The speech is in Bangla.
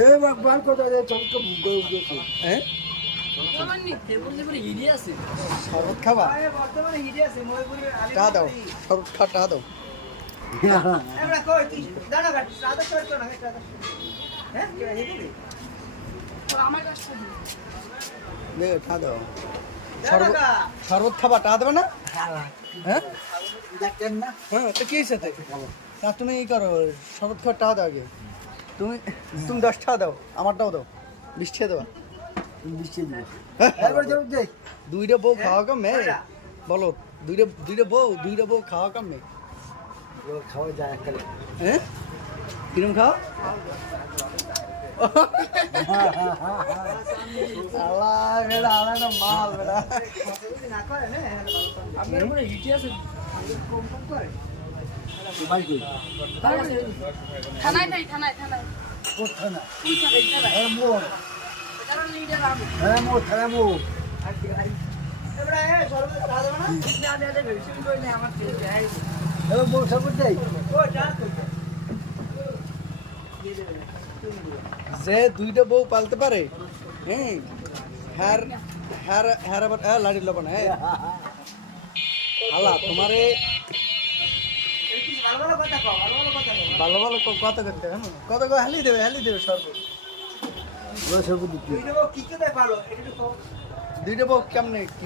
এ বাবার কথা রে চমকে বুঝে গেছে হ্যাঁ সামান্য ফেব্রুয়ারি পরে হিডি আছে শরবত খাবা বর্তমানে হিডে আছে ময়পুরে টা দাও শরবত খা টা দাও আমরা কই তুই দানা কাট সাদা শর্ট না এটা হ্যাঁ কি হিডে আমার কাছে দে টা দাও দানা কা শরবত খাবা টা দেবে না হ্যাঁ দেখেন না হ্যাঁ তো কি সাথে তা তুমি ই করো শরবত খাওয়া টা দাও আগে তুমি তুমি 10 টাকা দাও আমারটাও দাও 20 টাকা দেবা বৃষ্টি দিবে এবার জল দে দুইটা বউ খাওয়া কম মে বলো দুইটা বউ খাওয়া কম মে ও খাওয়া যায় একটা হ্যাঁ কিরম খাও আল্লাহ বেড়া আল্লাহ না মাল বেড়া না করে না আপনার পরে হিডি আছে কম কম করে ভাই কই থানায় কোথা না তুই থানায় এ মোর কারণ লিডার আমি হ্যাঁ মোর থালা মোর এবারে এ সর্ব দাদা না না দে ভেরিফিকেশন করে নে আমার ছেলে যায় এ মোর সব দেই ও যা কই যে দুইটা বউ পালতে পারে হ্যাঁ হ্যার হ্যার হ্যার আবার লাড়ি লবণ হ্যাঁ আল্লাহ তোমারে ভালো ভালো কথা কও ভালো ভালো কথা কও ভালো ভালো কথা করতে হ্যাঁ কত কো হালি দেবে সর্ব ও সব দিতে তুই দেবো কি কে দেয় ভালো এটা তো কও দুইটা বউ কেমনে কি